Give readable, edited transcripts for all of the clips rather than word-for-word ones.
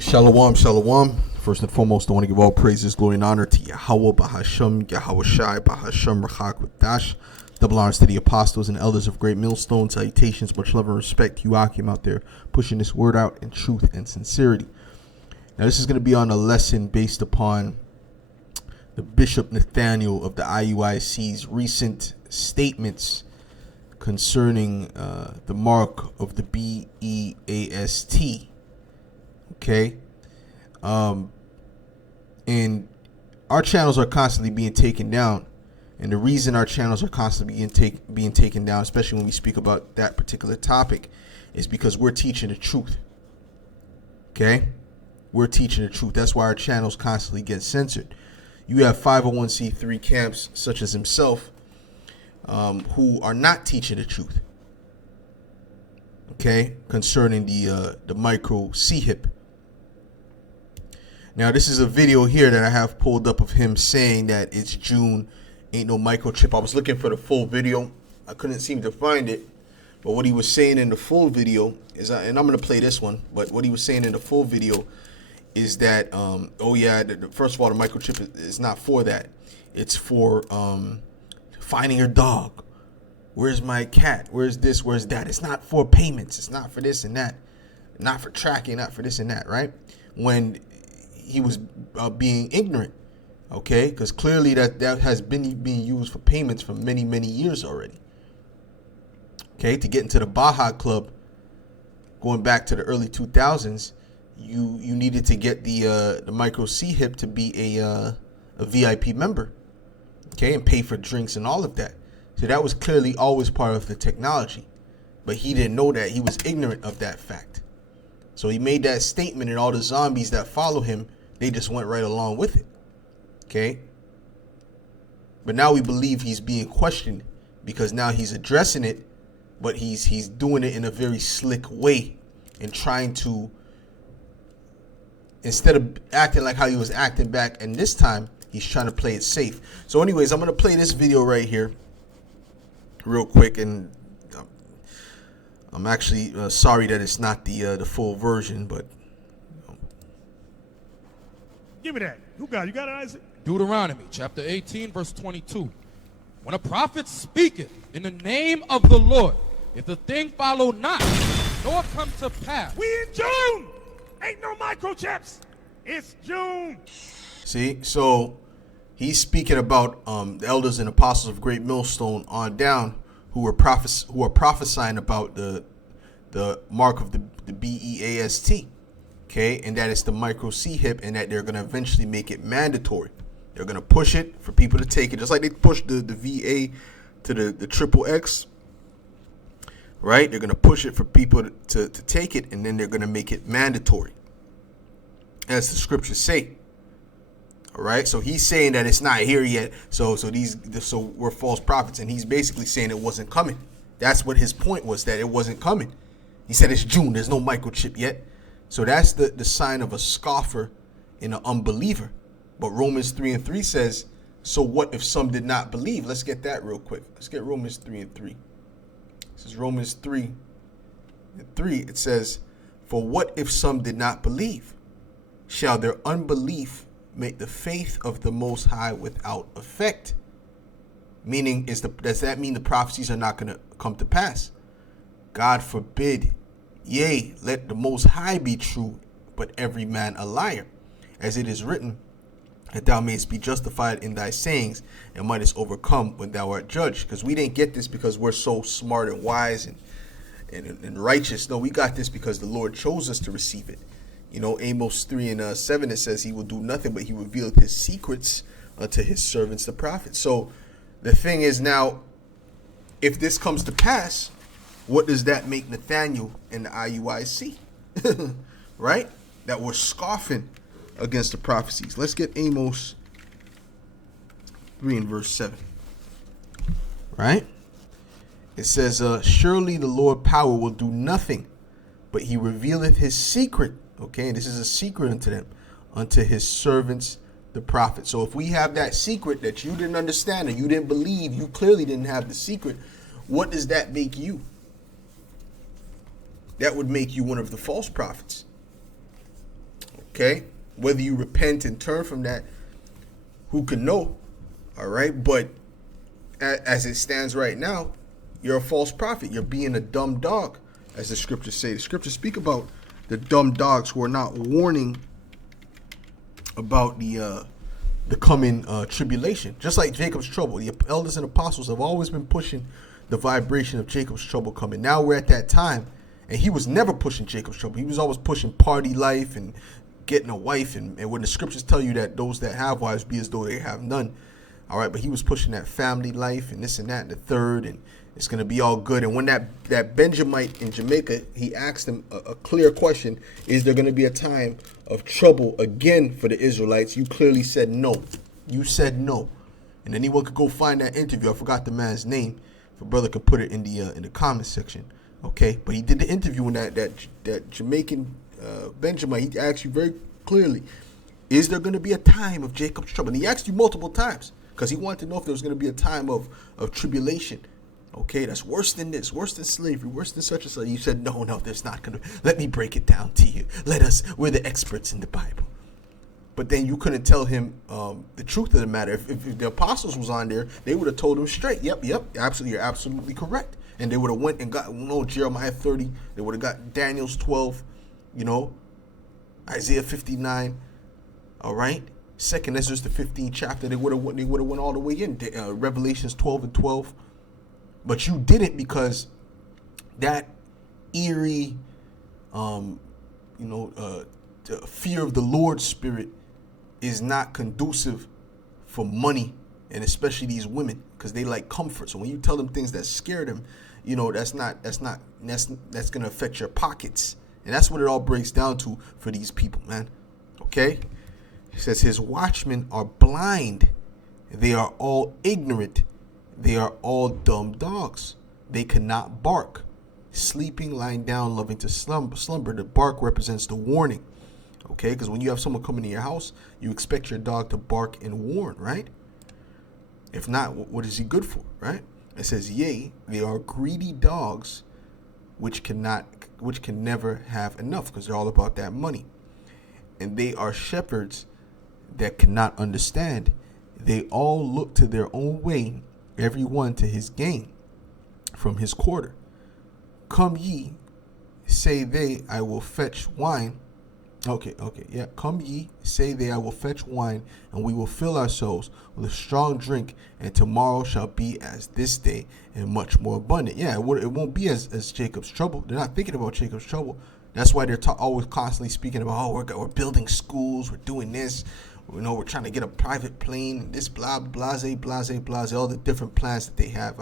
Shalom, shalom. First and foremost, I want to give all praises, glory, and honor to Yahweh, Bahasham, Yahweh Shai, Bahasham, Rachak, Dash. Double honors to the apostles and elders of Great Millstone. Salutations, much love and respect to you, Akim, out there pushing this word out in truth and sincerity. Now, this is going to be on a lesson based upon the Bishop Nathaniel of the IUIC's recent statements concerning the mark of the BEAST. Okay, and our channels are constantly being taken down, and the reason our channels are constantly being taken down, especially when we speak about that particular topic, is because we're teaching the truth. Okay, we're teaching the truth. That's why our channels constantly get censored. You have 501c3 camps such as himself, who are not teaching the truth. Okay, concerning the micro C-hip. Now, this is a video here that I have pulled up of him saying that it's June, ain't no microchip. I was looking for the full video. I couldn't seem to find it. But what he was saying in the full video is, and I'm going to play this one, but what he was saying in the full video is that, first of all, the microchip is not for that. It's for finding your dog. Where's my cat? Where's this? Where's that? It's not for payments. It's not for this and that. Not for tracking, not for this and that, right? When he was being ignorant, okay? Because clearly that has been being used for payments for many, many years already. Okay, to get into the Baja Club, going back to the early 2000s, you needed to get the micro C-hip to be a VIP member, okay, and pay for drinks and all of that. So that was clearly always part of the technology, but he didn't know that. He was ignorant of that fact. So he made that statement, and all the zombies that follow him, they just went right along with it. Okay? But now we believe he's being questioned because now he's addressing it, but he's doing it in a very slick way and trying to, instead of acting like how he was acting back, and this time he's trying to play it safe. So anyways, I'm going to play this video right here real quick, and I'm actually sorry that it's not the full version, but give me that. You got it, Isaac? Deuteronomy chapter 18, verse 22. When a prophet speaketh in the name of the Lord, if the thing follow not, nor come to pass. We in June. Ain't no microchips. It's June. See, so he's speaking about the elders and apostles of Great Millstone on down who are prophesying about the mark of the BEAST, okay, and that is the micro C-hip, and that they're going to eventually make it mandatory. They're going to push it for people to take it, just like they pushed the VA to the triple X, right? They're going to push it for people to take it, and then they're going to make it mandatory, as the scriptures say. All right, so he's saying that it's not here yet. So we're false prophets, and he's basically saying it wasn't coming. That's what his point was, that it wasn't coming. He said it's June. There's no microchip yet. So that's the sign of a scoffer and an unbeliever. But Romans 3:3 says, so what if some did not believe? Let's get that real quick. Let's get Romans 3:3. This is Romans 3:3. It says, for what if some did not believe? Shall their unbelief make the faith of the Most High without effect? Meaning, does that mean the prophecies are not going to come to pass? God forbid. Yea, let the Most High be true, but every man a liar. As it is written, that thou mayest be justified in thy sayings, and mightest overcome when thou art judged. Because we didn't get this because we're so smart and wise and righteous. No, we got this because the Lord chose us to receive it. You know, Amos 3:7, it says he will do nothing, but he revealed his secrets unto his servants, the prophets. So the thing is now, if this comes to pass, what does that make Nathaniel and the IUIC? Right? That we're scoffing against the prophecies. Let's get Amos 3 and verse 7. Right? It says, surely the Lord power will do nothing, but he revealeth his secret. Okay, and this is a secret unto them, unto his servants, the prophets. So if we have that secret that you didn't understand and you didn't believe, you clearly didn't have the secret, what does that make you? That would make you one of the false prophets. Okay? Whether you repent and turn from that, who can know? All right? But as it stands right now, you're a false prophet. You're being a dumb dog, as the scriptures say. The scriptures speak about the dumb dogs who are not warning about the coming tribulation. Just like Jacob's trouble. The elders and apostles have always been pushing the vibration of Jacob's trouble coming. Now we're at that time, and he was never pushing Jacob's trouble. He was always pushing party life and getting a wife. And when the scriptures tell you that those that have wives be as though they have none. All right, but he was pushing that family life and this and that and the third, and it's going to be all good. And when that Benjamite in Jamaica, he asked him a clear question, is there going to be a time of trouble again for the Israelites? You clearly said no. You said no. And anyone could go find that interview. I forgot the man's name. If a brother could put it in the comment section. Okay, but he did the interview in that Jamaican Benjamite. He asked you very clearly, is there going to be a time of Jacob's trouble? And he asked you multiple times because he wanted to know if there was going to be a time of tribulation. Okay, that's worse than this, worse than slavery, worse than such and such. You said, no, there's not going to. Let me break it down to you. We're the experts in the Bible. But then you couldn't tell him the truth of the matter. If the apostles was on there, they would have told him straight. Yep, absolutely, you're absolutely correct. And they would have went and got, Jeremiah 30. They would have got Daniel's 12, Isaiah 59. All right, Second Ezra the 15th chapter. They would have went all the way in Revelations 12 and 12. But you didn't, because that eerie, the fear of the Lord spirit is not conducive for money, and especially these women, because they like comfort. So when you tell them things that scare them, that's gonna affect your pockets, and that's what it all breaks down to for these people, man. Okay, it says his watchmen are blind, they are all ignorant. They are all dumb dogs. They cannot bark. Sleeping, lying down, loving to slumber. The bark represents the warning. Okay, because when you have someone coming to your house, you expect your dog to bark and warn, right? If not, what is he good for, right? It says, yea, they are greedy dogs, which can never have enough, because they're all about that money. And they are shepherds that cannot understand. They all look to their own way, every one to his gain from his quarter. Come ye, say they, I will fetch wine. Come ye, say they, I will fetch wine, and we will fill ourselves with a strong drink, and tomorrow shall be as this day, and much more abundant. Yeah, it won't be as Jacob's trouble. They're not thinking about Jacob's trouble. That's why they're always constantly speaking about, we're building schools, we're doing this. We're trying to get a private plane, this blah, blase, all the different plans that they have.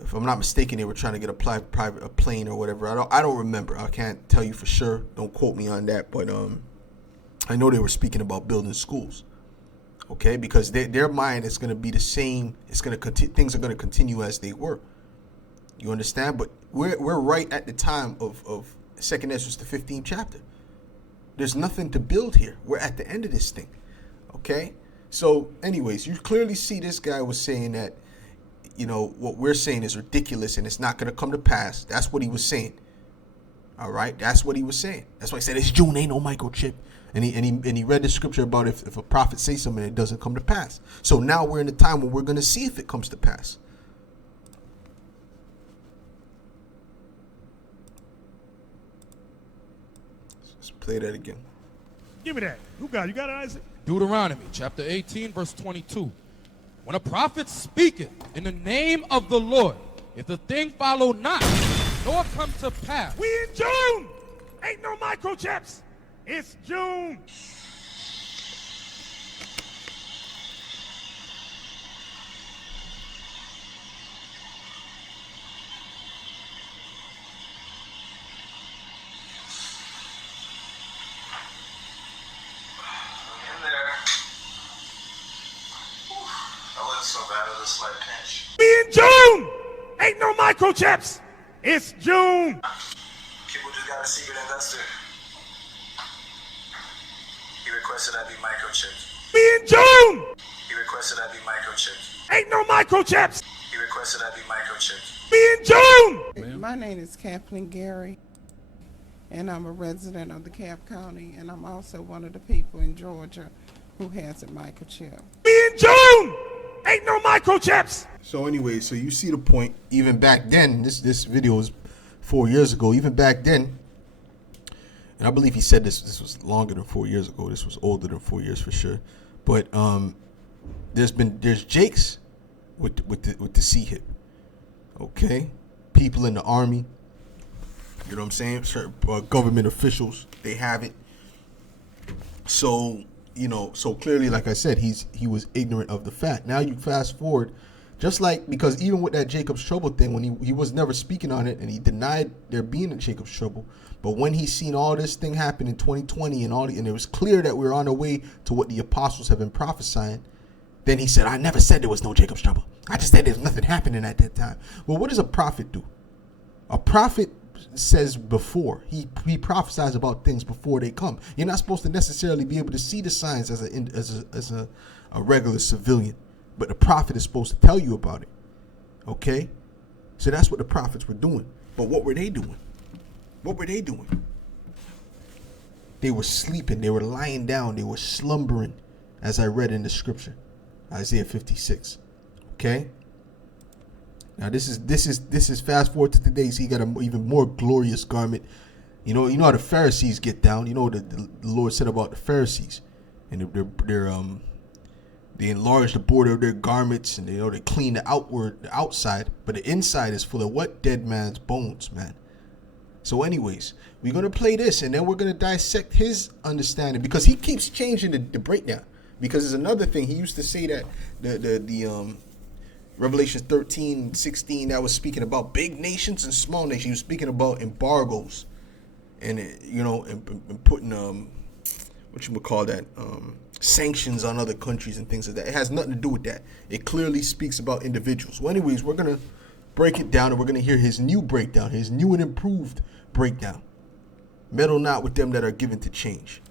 If I'm not mistaken, they were trying to get a plane or whatever. I don't remember. I can't tell you for sure. Don't quote me on that. But I know they were speaking about building schools. Okay, because their mind is going to be the same. It's going to things are going to continue as they were. You understand? But we're right at the time of Second Ezra, the 15th chapter. There's nothing to build here. We're at the end of this thing. Okay? So, anyways, you clearly see this guy was saying that, what we're saying is ridiculous and it's not going to come to pass. That's what he was saying. All right? That's what he was saying. That's why he said, it's June, ain't no microchip. And he read the scripture about if a prophet says something and it doesn't come to pass. So now we're in the time where we're going to see if it comes to pass. Play that again. Give me that. You got it, Isaac? Deuteronomy chapter 18, verse 22. When a prophet speaketh in the name of the Lord, if the thing follow not, nor come to pass. We in June! Ain't no microchips! It's June! We in June! Ain't no microchips! It's June! People just got a secret investor. He requested I be microchipped. We in June! He requested I be microchipped. Ain't no microchips! He requested I be microchipped. We in June! My name is Kathleen Gary. and I'm a resident of DeKalb County, and I'm also one of the people in Georgia who has a microchip. In June, ain't no microchips. So anyway, so you see the point. Even back then, this video was 4 years ago. Even back then, and I believe he said this was longer than 4 years ago. This was older than 4 years for sure. But there's Jakes with the C-hip. Okay, people in the army. You know what I'm saying? Certain government officials, they have it. So, so clearly, like I said, he was ignorant of the fact. Now you fast forward, just like, because even with that Jacob's Trouble thing, when he was never speaking on it, and he denied there being a Jacob's Trouble, but when he seen all this thing happen in 2020 and it was clear that we were on our way to what the apostles have been prophesying, then he said, I never said there was no Jacob's Trouble. I just said there's nothing happening at that time. Well, what does a prophet do? A prophet says before. He prophesies about things before they come. You're not supposed to necessarily be able to see the signs as a regular civilian, but the prophet is supposed to tell you about it. Okay? So that's what the prophets were doing. But what were they doing? What were they doing? They were sleeping. They were lying down. They were slumbering, as I read in the scripture, Isaiah 56. Okay. Now this is fast forward to today. So he got an even more glorious garment. You know how the Pharisees get down. You know what the Lord said about the Pharisees, and they enlarge the border of their garments, and they clean the outside, but the inside is full of what? Dead man's bones, man. So anyways, we're going to play this, and then we're going to dissect his understanding, because he keeps changing the breakdown. Because there's another thing. He used to say that the Revelation 13:16, that was speaking about big nations and small nations. He was speaking about embargoes and, and putting, sanctions on other countries and things like that. It has nothing to do with that. It clearly speaks about individuals. Well, anyways, we're going to break it down, and we're going to hear his new breakdown, his new and improved breakdown. Meddle not with them that are given to change.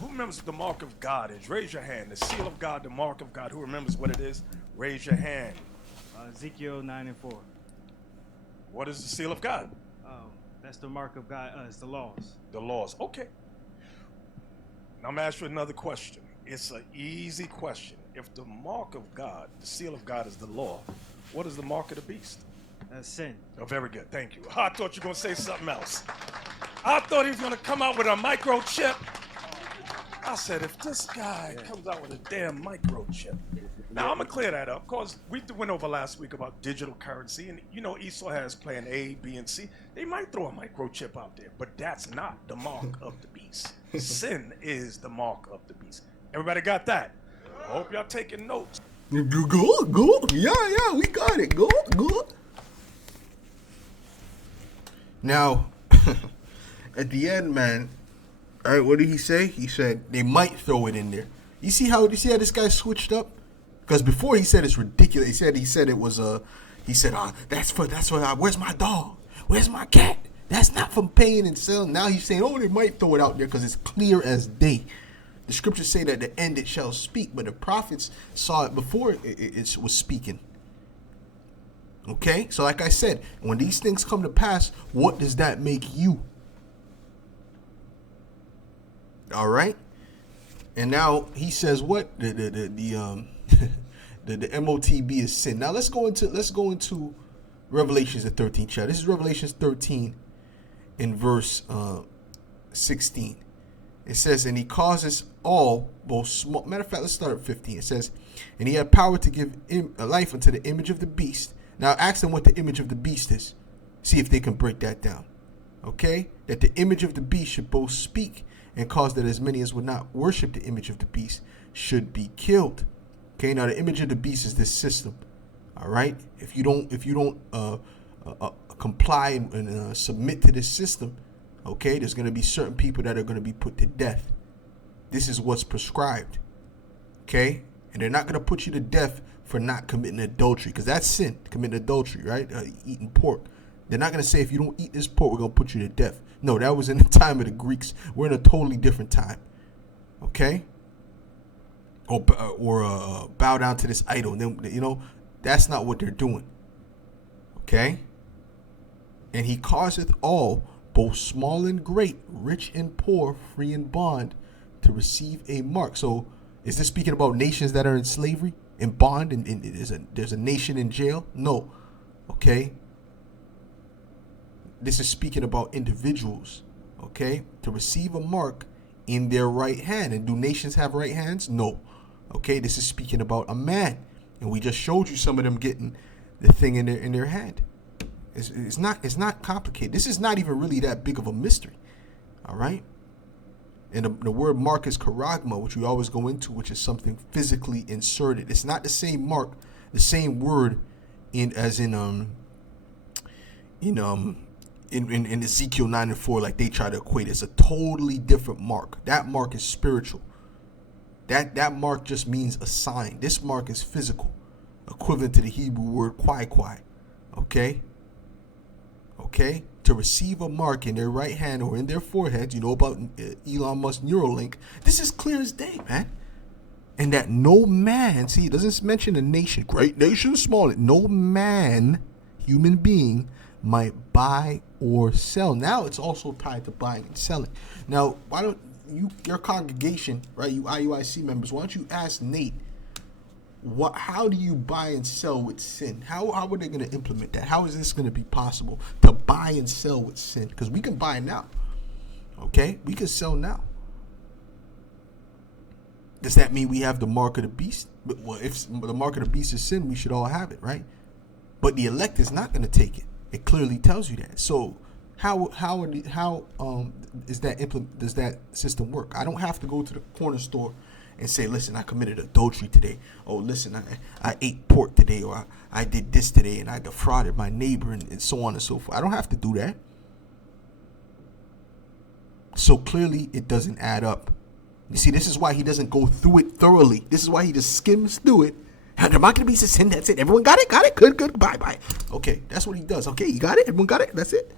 Who remembers what the mark of God is? Raise your hand. The seal of God, the mark of God. Who remembers what it is? Raise your hand. Ezekiel 9:4. What is the seal of God? That's the mark of God. It's the laws. The laws. Okay. Now I'm going to ask you another question. It's an easy question. If the mark of God, the seal of God is the law, what is the mark of the beast? That's sin. Oh, very good. Thank you. I thought you were going to say something else. I thought he was going to come out with a microchip. I said, if this guy comes out with a damn microchip. Now, I'm going to clear that up, because we went over last week about digital currency, and Esau has plan A, B, and C. They might throw a microchip out there, but that's not the mark of the beast. Sin is the mark of the beast. Everybody got that? I hope y'all taking notes. Good. Yeah, we got it. Good. Now, at the end, man, all right, what did he say? He said they might throw it in there. You see how this guy switched up? Because before he said it's ridiculous. He said it was that's for where's my dog? Where's my cat? That's not from paying and selling. Now he's saying, they might throw it out there because it's clear as day. The scriptures say that the end it shall speak, but the prophets saw it before it was speaking. Okay, so like I said, when these things come to pass, what does that make you? All right, and now he says what the MOTB is sin. Now let's go into Revelations the 13th chapter. This is Revelations 13 in verse 16. It says, and he causes all, both small. Matter of fact, let's start at 15. It says, and he had power to give life unto the image of the beast. Now ask them what the image of the beast is. See if they can break that down. Okay? That the image of the beast should both speak and cause that as many as would not worship the image of the beast should be killed. Okay? Now the image of the beast is this system. All right? If you don't comply and submit to this system, okay, there's going to be certain people that are going to be put to death. This is what's prescribed. Okay? And they're not going to put you to death for not committing adultery, because that's sin, committing adultery, right? Eating pork. They're not going to say, if you don't eat this pork, we're going to put you to death. No, that was in the time of the Greeks. We're in a totally different time. Okay? Or bow down to this idol. And then, that's not what they're doing. Okay? And he causeth all, both small and great, rich and poor, free and bond, to receive a mark. So is this speaking about nations that are in slavery, in bond, and there's a nation in jail? No. Okay. This is speaking about individuals, okay, to receive a mark in their right hand. And do nations have right hands? No. Okay, this is speaking about a man, and we just showed you some of them getting the thing in their hand. It's not complicated. This is not even really that big of a mystery. All right. And the word mark is charagma, which we always go into, which is something physically inserted. It's not the same mark, the same word in Ezekiel 9:4, like they try to equate. It's a totally different mark. That mark is spiritual. That mark just means a sign. This mark is physical, equivalent to the Hebrew word kwai. Okay? Okay? To receive a mark in their right hand or in their foreheads, you know about Elon Musk Neuralink. This is clear as day, man. And that no man, see, it doesn't mention a nation, great nation, small, no man, human being, might buy or sell. Now it's also tied to buying and selling. Now, why don't your congregation, right, you IUIC members, why don't you ask Nate, how do you buy and sell with sin? How are they going to implement that? How is this going to be possible to buy and sell with sin? Because we can buy now. Okay? We can sell now. Does that mean we have the mark of the beast? Well, if the mark of the beast is sin, we should all have it, right? But the elect is not going to take it. It clearly tells you that. So how does that system work? I don't have to go to the corner store and say, listen, I committed adultery today. Oh, listen, I ate pork today, or I did this today, and I defrauded my neighbor, and so on and so forth. I don't have to do that. So clearly it doesn't add up. You see, this is why he doesn't go through it thoroughly. This is why he just skims through it. And the mark of the beast is sin. That's it. Everyone got it? Got it? Good. Bye. Okay, that's what he does. Okay, you got it? Everyone got it? That's it.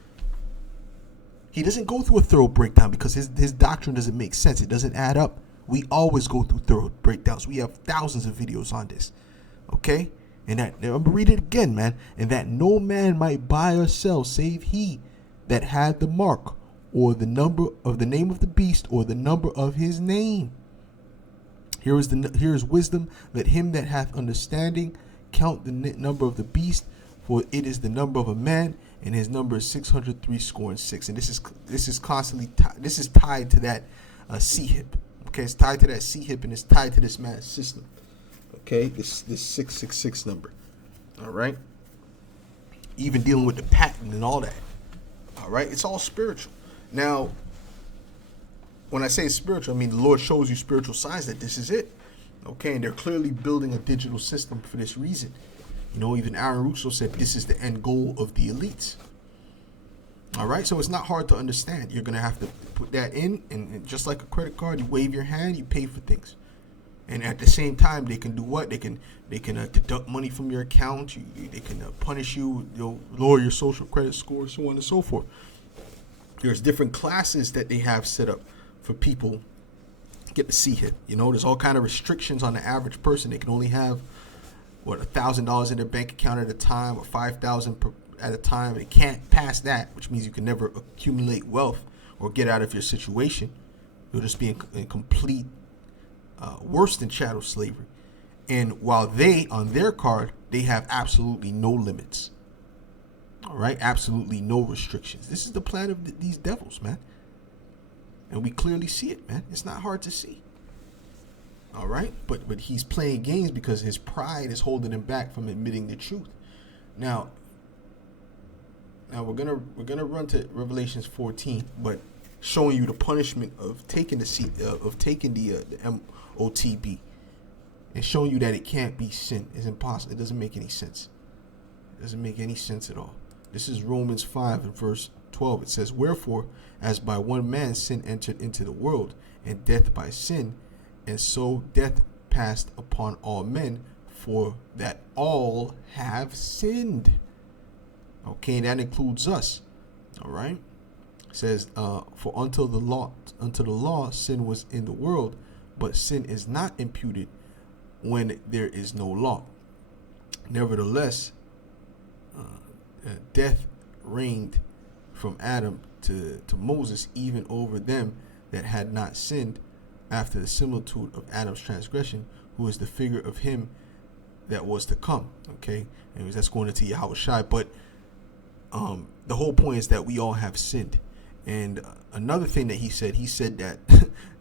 He doesn't go through a thorough breakdown because his doctrine doesn't make sense. It doesn't add up. We always go through thorough breakdowns. We have thousands of videos on this. Okay? And that, I'm gonna read it again, man. And that no man might buy or sell save he that had the mark, or the number of the name of the beast, or the number of his name. Here is wisdom. Let him that hath understanding count the number of the beast, for it is the number of a man, and his number is 636. And this is constantly this is tied to that C-hip. Okay, it's tied to that C-hip, and it's tied to this math system. Okay, this 666 number. All right. Even dealing with the patent and all that. All right, it's all spiritual. Now, when I say spiritual, I mean the Lord shows you spiritual signs that this is it. Okay, and they're clearly building a digital system for this reason. You know, even Aaron Russo said this is the end goal of the elites. All right, so it's not hard to understand. You're going to have to put that in, and just like a credit card, you wave your hand, you pay for things. And at the same time, they can do what? They can deduct money from your account. They can punish you, lower your social credit score, so on and so forth. There's different classes that they have set up for people to get the C-hip. You know, there's all kind of restrictions on the average person. They can only have $1,000 in their bank account at a time, or $5,000 at a time. They can't pass that, which means you can never accumulate wealth or get out of your situation. You'll just be in complete worse than chattel slavery. And while they, on their card, they have absolutely no limits. All right, absolutely no restrictions. This is the plan of these devils, man. And we clearly see it, man. It's not hard to see. All right, but he's playing games because his pride is holding him back from admitting the truth. Now we're gonna run to Revelations 14, but showing you the punishment of taking the MOTB, and showing you that it can't be sin. It's impossible. It doesn't make any sense. It doesn't make any sense at all. This is Romans 5 and verse 12. It says, wherefore, as by one man sin entered into the world, and death by sin, and so death passed upon all men, for that all have sinned. Okay, and that includes us. All right. It says, for until the law, sin was in the world, but sin is not imputed when there is no law. Nevertheless, death reigned from Adam to Moses, even over them that had not sinned, after the similitude of Adam's transgression, who is the figure of him that was to come. Okay, anyways, that's going into Yahweh Shai. But the whole point is that we all have sinned. And another thing that he said that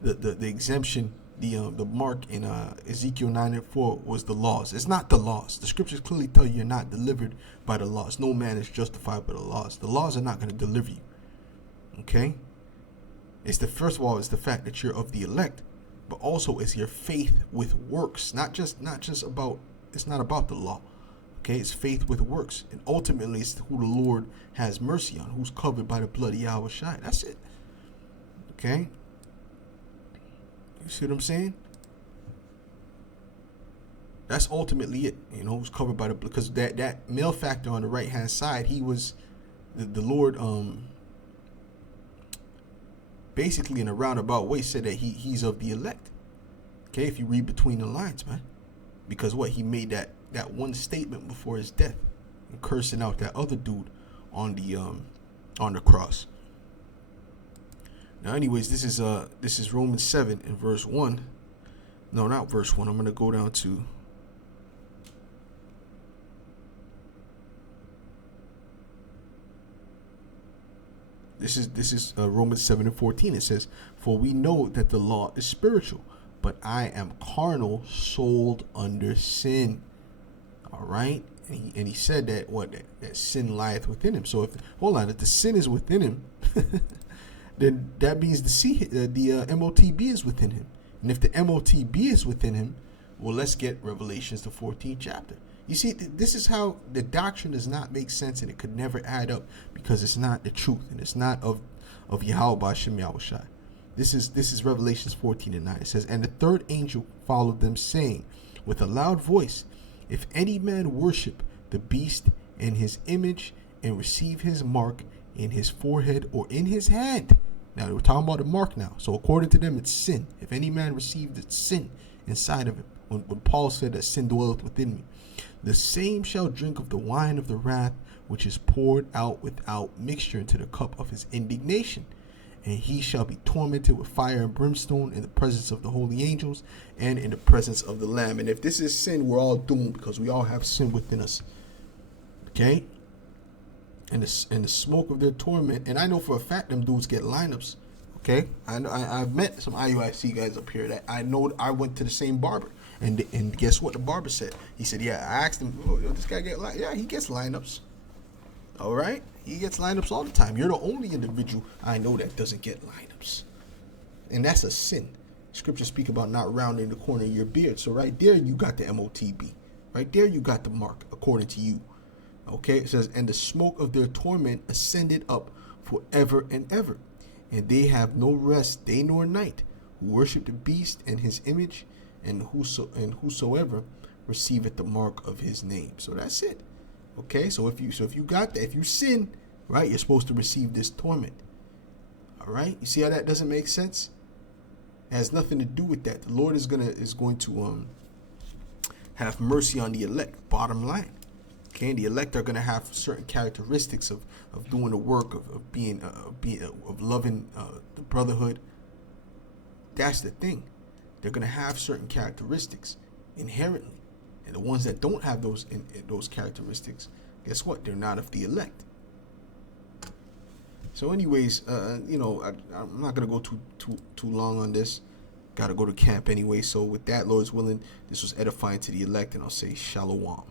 the exemption, the mark in Ezekiel 9:4 was the laws. It's not the laws. The scriptures clearly tell you you're not delivered by the laws. No man is justified by the laws. The laws are not going to deliver you. Okay? It's first of all, it's the fact that you're of the elect, but also it's your faith with works. Not just about, it's not about the law. Okay, it's faith with works. And ultimately it's who the Lord has mercy on, who's covered by the blood of Yahweh Shai. That's it. Okay? You see what I'm saying? That's ultimately it. You know, who's covered by the blood. Because that male factor on the right hand side, he was the Lord basically in a roundabout way said that he's of the elect. Okay, if you read between the lines, man. Because what, he made that one statement before his death, and cursing out that other dude on the cross. Now, anyways, this is Romans 7 and verse 1. No, not verse 1. I'm gonna go down to This is Romans 7 and 14. It says, "For we know that the law is spiritual, but I am carnal, sold under sin." All right, and he said that that sin lieth within him. So if the sin is within him, then that means the MOTB is within him. And if the MOTB is within him, well, let's get Revelations the 14th chapter. You see, this is how the doctrine does not make sense, and it could never add up because it's not the truth, and it's not of Yahweh B'Shem Yahweh Shai. This is Revelations 14 and 9. It says, "And the third angel followed them, saying with a loud voice, If any man worship the beast and his image, and receive his mark in his forehead or in his hand." Now we're talking about the mark now. So according to them, it's sin. If any man received its sin inside of him, when Paul said that sin dwelleth within me, the same shall drink of the wine of the wrath, which is poured out without mixture into the cup of his indignation. And he shall be tormented with fire and brimstone in the presence of the holy angels and in the presence of the Lamb. And if this is sin, we're all doomed because we all have sin within us. Okay? And the smoke of their torment. And I know for a fact them dudes get lineups. Okay? I've met some IUIC guys up here that I know. I went to the same barber. And guess what the barber said? He said, yeah, I asked him, oh, this guy get lineups? Yeah, he gets lineups. All right? He gets lineups all the time. You're the only individual I know that doesn't get lineups. And that's a sin. Scriptures speak about not rounding the corner of your beard. So right there, you got the MOTB. Right there, you got the mark, according to you. Okay? It says, "And the smoke of their torment ascended up forever and ever. And they have no rest day nor night, who worship the beast and his image, and whosoever receiveth the mark of his name." So that's it. Okay, so if you got that, if you sin, right, you're supposed to receive this torment. All right, you see how that doesn't make sense? It has nothing to do with that. The Lord is going to have mercy on the elect. Bottom line, okay, and the elect are going to have certain characteristics of doing the work of being of loving the brotherhood. That's the thing. They're going to have certain characteristics inherently. And the ones that don't have those characteristics, guess what? They're not of the elect. So anyways, I'm not going to go too long on this. Got to go to camp anyway. So with that, Lord's willing, this was edifying to the elect, and I'll say shalom.